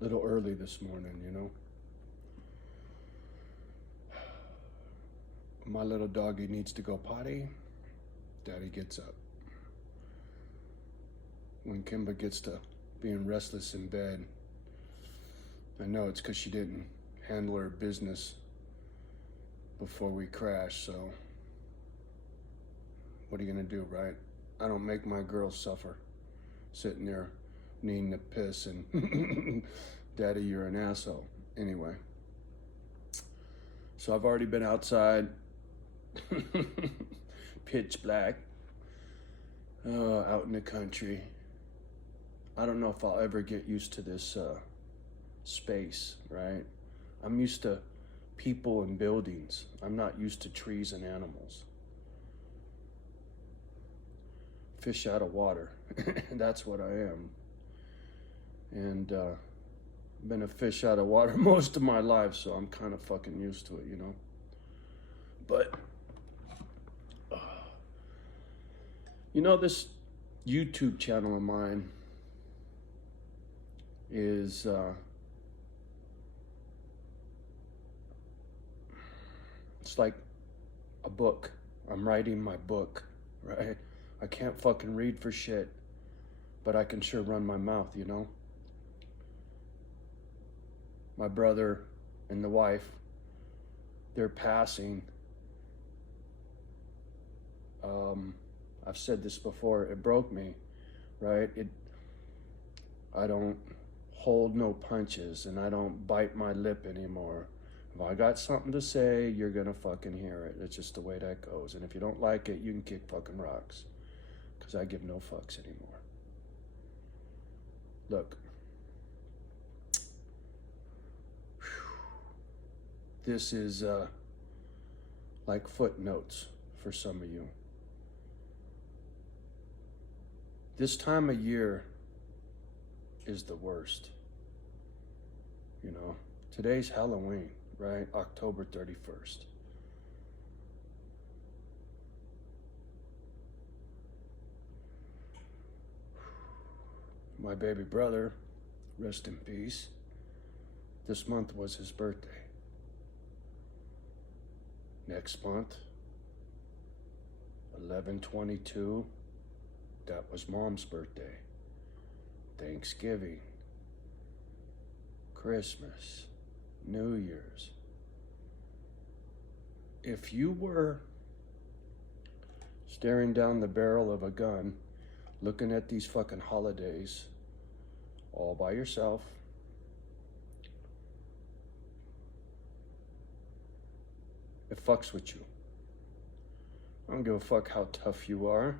A little early this morning, you know. My little doggy needs to go potty. Daddy gets up. When Kimba gets to being restless in bed, I know it's because she didn't handle her business before we crashed, so what are you gonna do, right? I don't make my girls suffer sitting there needing to piss and Daddy, you're an asshole. Anyway, so I've already been outside, pitch black, out in the country. I don't know if I'll ever get used to this space, right? I'm used to people and buildings. I'm not used to trees and animals. Fish out of water. That's what I am. And been a fish out of water most of my life, so I'm kind of fucking used to it, you know? But, you know, this YouTube channel of mine is it's like a book. I'm writing my book, right? I can't fucking read for shit, but I can sure run my mouth, you know? My brother and the wife, they're passing. I've said this before, it broke me, right? I don't hold no punches and I don't bite my lip anymore. If I got something to say, you're gonna fucking hear it. It's just the way that goes. And if you don't like it, you can kick fucking rocks. Because I give no fucks anymore. Look. This is like footnotes for some of you. This time of year is the worst. You know, today's Halloween, right? October 31st. My baby brother, rest in peace, this month was his birthday. Next month, 11/22, that was Mom's birthday. Thanksgiving, Christmas, New Year's. If you were staring down the barrel of a gun, looking at these fucking holidays all by yourself, it fucks with you. I don't give a fuck how tough you are.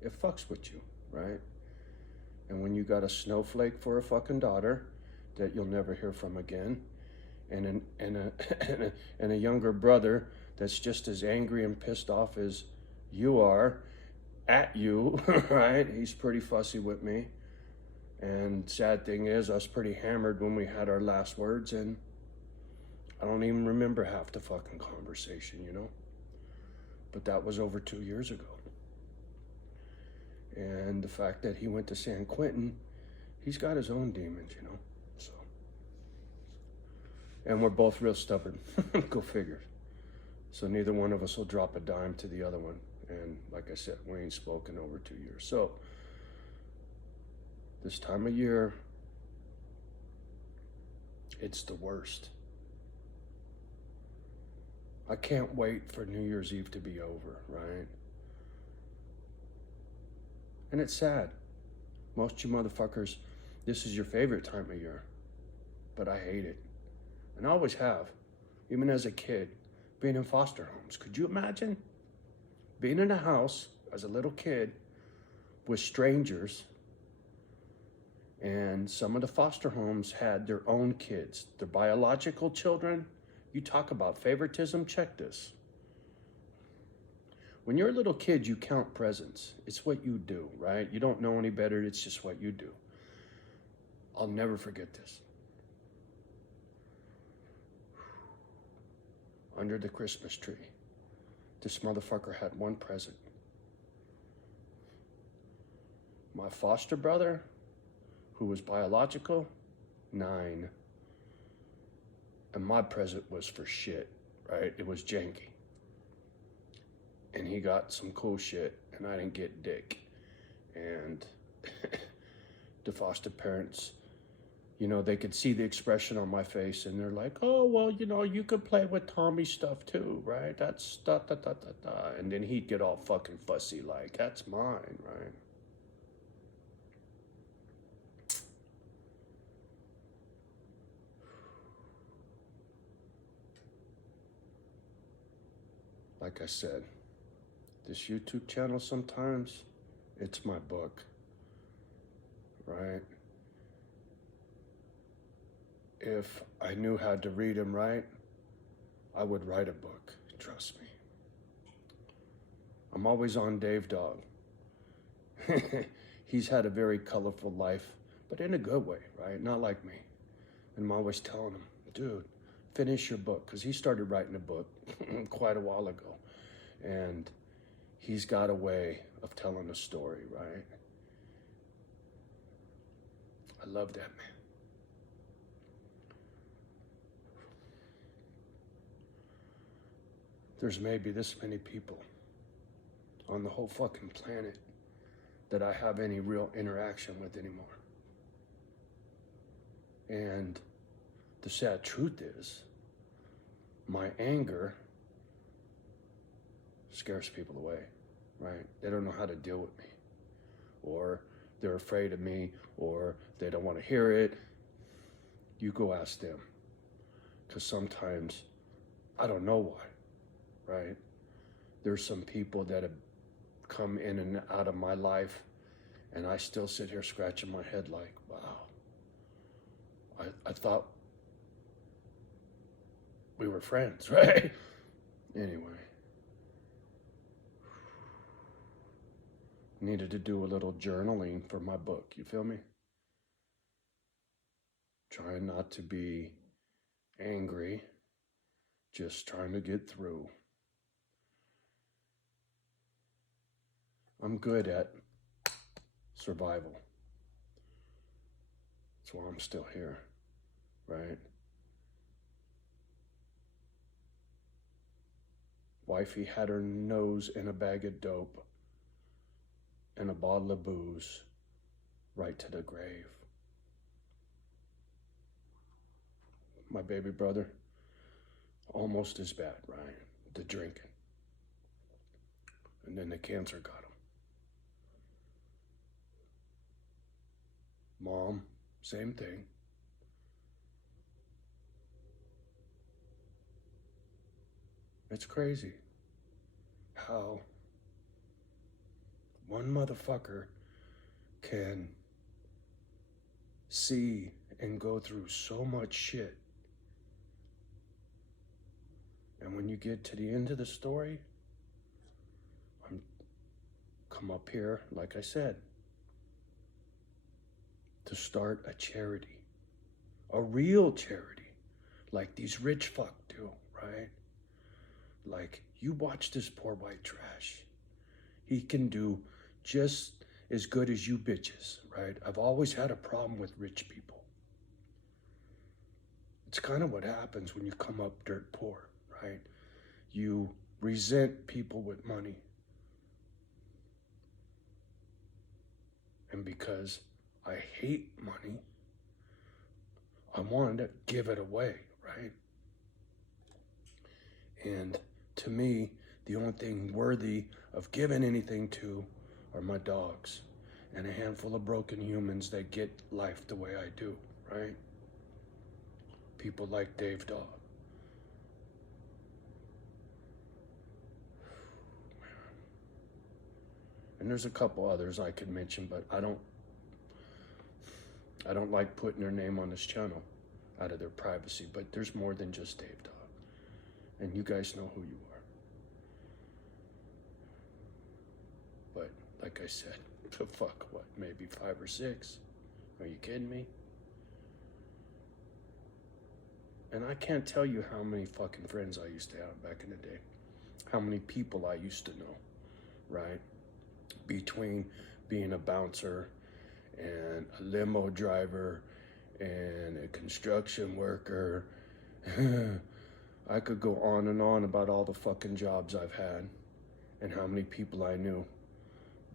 It fucks with you, right? And when you got a snowflake for a fucking daughter that you'll never hear from again, and a younger brother that's just as angry and pissed off as you are at you, right? He's pretty fussy with me. And sad thing is, I was pretty hammered when we had our last words, and I don't even remember half the fucking conversation, you know? But that was over 2 years ago. And the fact that he went to San Quentin, he's got his own demons, you know? So. And we're both real stubborn. Go figure. So neither one of us will drop a dime to the other one. And like I said, we ain't spoken over 2 years. So this time of year, it's the worst. I can't wait for New Year's Eve to be over, right? And it's sad. Most of you motherfuckers, this is your favorite time of year. But I hate it. And I always have. Even as a kid, being in foster homes. Could you imagine being in a house as a little kid with strangers, and some of the foster homes had their own kids, their biological children? You talk about favoritism, check this. When you're a little kid, you count presents. It's what you do, right? You don't know any better, it's just what you do. I'll never forget this. Under the Christmas tree, this motherfucker had one present. My foster brother, who was biological, 9, and my present was for shit, right? It was janky. And he got some cool shit, and I didn't get dick. And the foster parents, you know, they could see the expression on my face, and they're like, oh, well, you know, you could play with Tommy's stuff too, right? That's da da da da da. And then he'd get all fucking fussy, like, that's mine, right? Like I said, this YouTube channel sometimes, it's my book, right? If I knew how to read and write, I would write a book, trust me. I'm always on Dave Dog. He's had a very colorful life, but in a good way, right? Not like me. And I'm always telling him, dude, finish your book, because he started writing a book quite a while ago. And he's got a way of telling a story, right? I love that man. There's maybe this many people on the whole fucking planet that I have any real interaction with anymore. And the sad truth is, my anger scares people away, right? They don't know how to deal with me, or they're afraid of me, or they don't want to hear it. You go ask them, because sometimes I don't know why, right? There's some people that have come in and out of my life, and I still sit here scratching my head like, wow, I thought we were friends, right? Anyway, needed to do a little journaling for my book, you feel me? Trying not to be angry, just trying to get through. I'm good at survival. That's why I'm still here, right? Wifey had her nose in a bag of dope and a bottle of booze right to the grave. My baby brother, almost as bad, right? The drinking. And then the cancer got him. Mom, same thing. It's crazy how one motherfucker can see and go through so much shit. And when you get to the end of the story, I'm come up here, like I said, to start a charity, a real charity, like these rich fuck do, right? Like, you watch this poor white trash. He can do just as good as you bitches, right? I've always had a problem with rich people. It's kind of what happens when you come up dirt poor, right? You resent people with money. And because I hate money, I wanted to give it away, right? And to me, the only thing worthy of giving anything to are my dogs and a handful of broken humans that get life the way I do, right? People like Dave Dog. And there's a couple others I could mention, but I don't like putting their name on this channel out of their privacy, but there's more than just Dave Dog. And you guys know who you are. But like I said, fuck, what, maybe 5 or 6? Are you kidding me? And I can't tell you how many fucking friends I used to have back in the day. How many people I used to know, right? Between being a bouncer and a limo driver and a construction worker. I could go on and on about all the fucking jobs I've had and how many people I knew.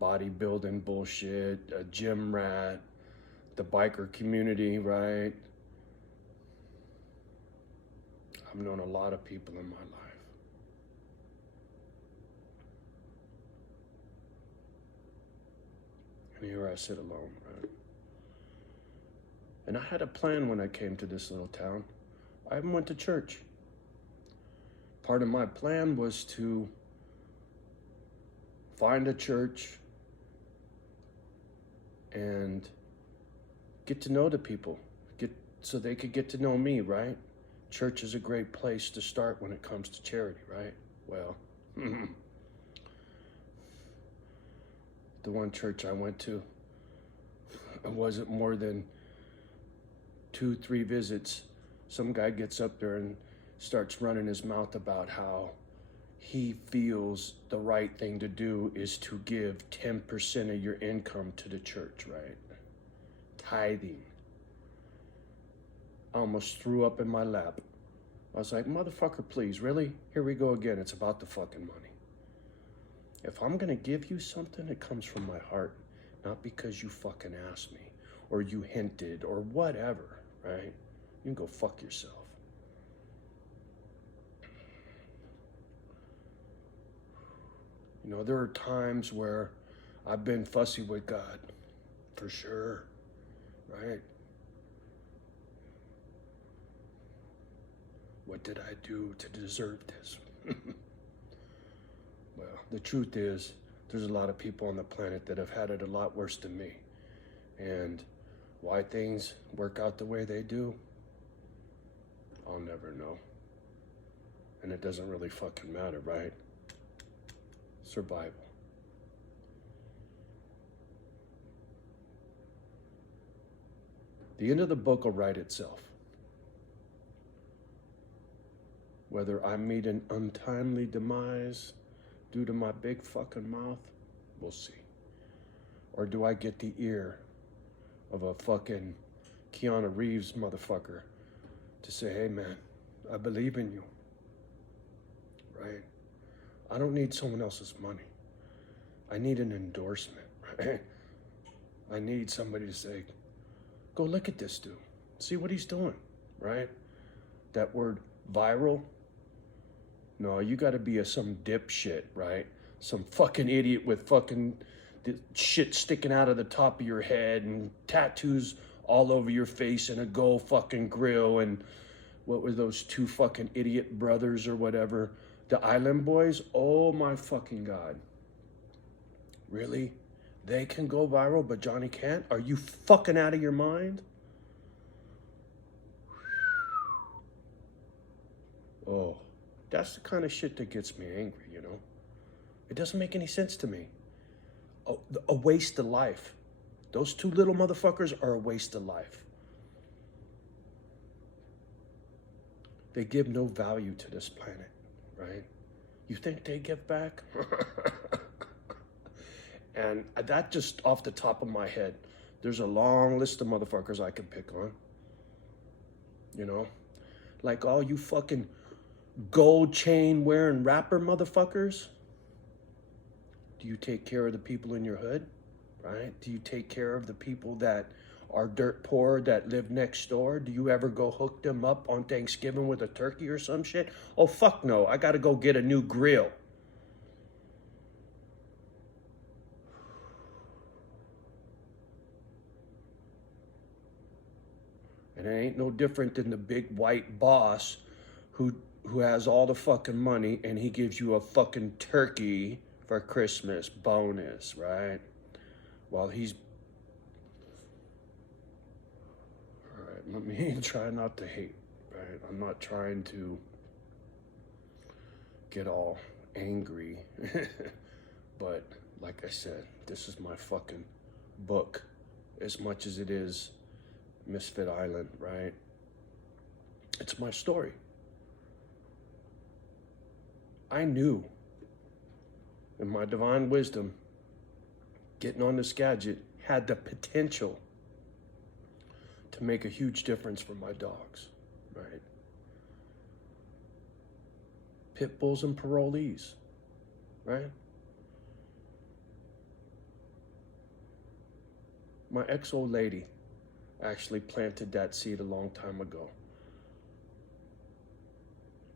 Bodybuilding bullshit, a gym rat, the biker community, right? I've known a lot of people in my life. And here I sit alone, right? And I had a plan when I came to this little town. I went to church. Part of my plan was to find a church and get to know the people, so they could get to know me, right? Church is a great place to start when it comes to charity, right? Well, the one church I went to, it wasn't more than 2-3 visits. Some guy gets up there and starts running his mouth about how he feels the right thing to do is to give 10% of your income to the church, right? Tithing. I almost threw up in my lap. I was like, motherfucker, please, really? Here we go again. It's about the fucking money. If I'm gonna give you something, it comes from my heart, not because you fucking asked me or you hinted or whatever, right? You can go fuck yourself. You know, there are times where I've been fussy with God, for sure, right? What did I do to deserve this? Well, the truth is, there's a lot of people on the planet that have had it a lot worse than me. And why things work out the way they do, I'll never know. And it doesn't really fucking matter, right? Survival. The end of the book will write itself. Whether I meet an untimely demise due to my big fucking mouth, we'll see. Or do I get the ear of a fucking Keanu Reeves motherfucker to say, hey man, I believe in you, right? I don't need someone else's money. I need an endorsement, right? I need somebody to say, go look at this dude. See what he's doing, right? That word viral. No, you gotta be some dipshit, right? Some fucking idiot with fucking shit sticking out of the top of your head and tattoos all over your face and a gold fucking grill and what were those 2 fucking idiot brothers or whatever? The Island Boys? Oh my fucking God. Really? They can go viral, but Johnny can't? Are you fucking out of your mind? Oh, that's the kind of shit that gets me angry, you know? It doesn't make any sense to me. A waste of life. Those 2 little motherfuckers are a waste of life. They give no value to this planet, right? You think they give back? And that just off the top of my head, there's a long list of motherfuckers I can pick on. You know? Like all you fucking gold chain wearing rapper motherfuckers. Do you take care of the people in your hood, right? Do you take care of the people that are dirt poor that live next door? Do you ever go hook them up on Thanksgiving with a turkey or some shit? Oh, fuck no. I gotta go get a new grill. And it ain't no different than the big white boss who has all the fucking money and he gives you a fucking turkey for Christmas bonus, right? While he's... All right, let me try not to hate, right? I'm not trying to get all angry. But like I said, this is my fucking book as much as it is Misfit Island, right? It's my story. I knew in my divine wisdom, getting on this gadget had the potential to to make a huge difference for my dogs, right? Pit bulls and parolees, right? My ex-old lady actually planted that seed a long time ago.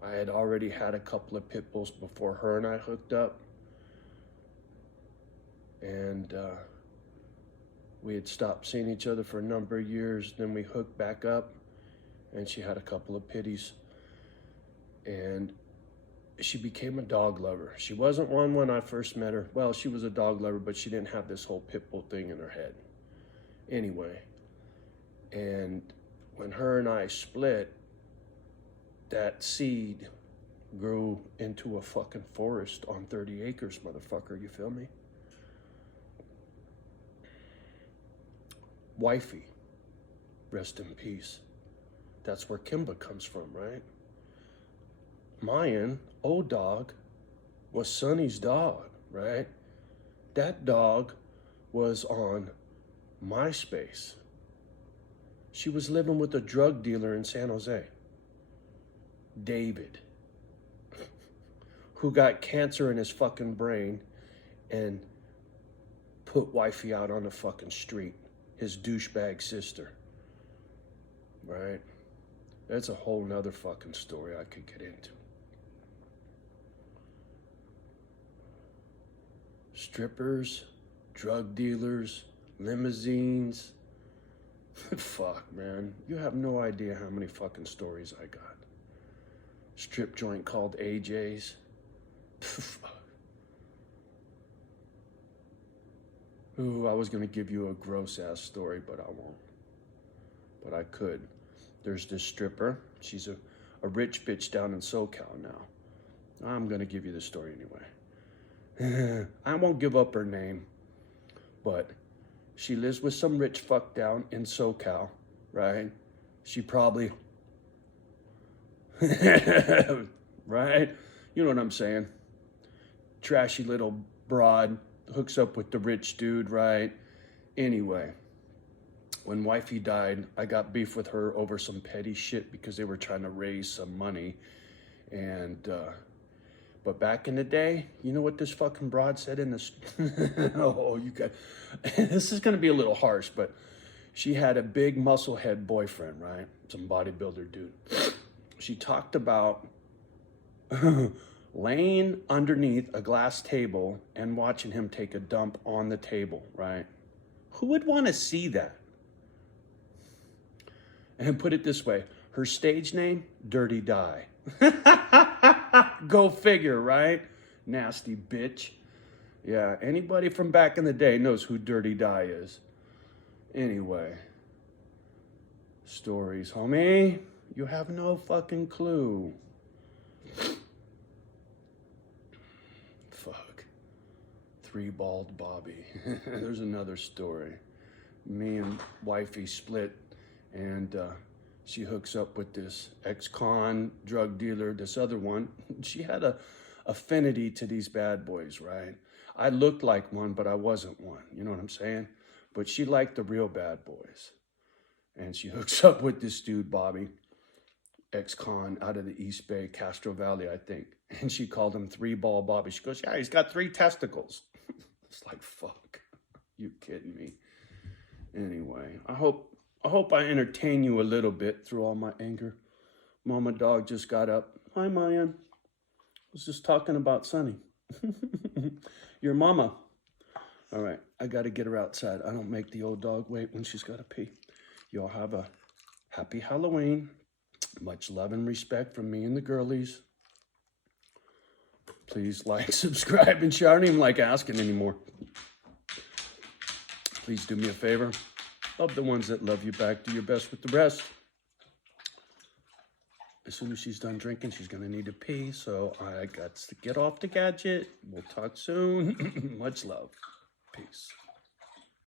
I had already had a couple of pit bulls before her and I hooked up. And we had stopped seeing each other for a number of years. Then we hooked back up, and she had a couple of pitties. And she became a dog lover. She wasn't one when I first met her. Well, she was a dog lover, but she didn't have this whole pit bull thing in her head. Anyway, and when her and I split, that seed grew into a fucking forest on 30 acres, motherfucker, you feel me? Wifey, rest in peace. That's where Kimba comes from, right? Mayan, old dog, was Sonny's dog, right? That dog was on MySpace. She was living with a drug dealer in San Jose, David, who got cancer in his fucking brain and put wifey out on the fucking street, his douchebag sister, right? That's a whole nother fucking story I could get into. Strippers, drug dealers, limousines. Fuck, man. You have no idea how many fucking stories I got. Strip joint called AJ's. Ooh, I was gonna give you a gross ass story, but I won't. But I could. There's this stripper. She's a rich bitch down in SoCal now. I'm gonna give you the story anyway. I won't give up her name, but she lives with some rich fuck down in SoCal, right? She probably, right? You know what I'm saying? Trashy little broad hooks up with the rich dude, right? Anyway, when wifey died, I got beef with her over some petty shit because they were trying to raise some money. And, but back in the day, you know what this fucking broad said in this? Oh, you got, this is gonna be a little harsh, but she had a big musclehead boyfriend, right? Some bodybuilder dude. She talked about laying underneath a glass table and watching him take a dump on the table, right? Who would want to see that? And put it this way, her stage name, Dirty Di. Go figure, right? Nasty bitch. Yeah, anybody from back in the day knows who Dirty Di is. Anyway, stories, homie. You have no fucking clue. Fuck. Three-balled Bobby. There's another story. Me and wifey split, and she hooks up with this ex-con drug dealer, this other one. She had a affinity to these bad boys, right? I looked like one, but I wasn't one. You know what I'm saying? But she liked the real bad boys. And she hooks up with this dude, Bobby, ex-con out of the East Bay, Castro Valley, I think. And she called him Three-Ball Bobby. She goes, yeah, he's got 3 testicles. It's like, fuck. You kidding me? Anyway, I hope I entertain you a little bit through all my anger. Mama dog just got up. Hi, Mayan. I was just talking about Sonny. Your mama. All right, I got to get her outside. I don't make the old dog wait when she's got to pee. Y'all have a happy Halloween. Much love and respect from me and the girlies. Please like, subscribe, and share. I don't even like asking anymore. Please do me a favor. Love the ones that love you back. Do your best with the rest. As soon as she's done drinking, she's going to need to pee. So I got to get off the gadget. We'll talk soon. Much love. Peace.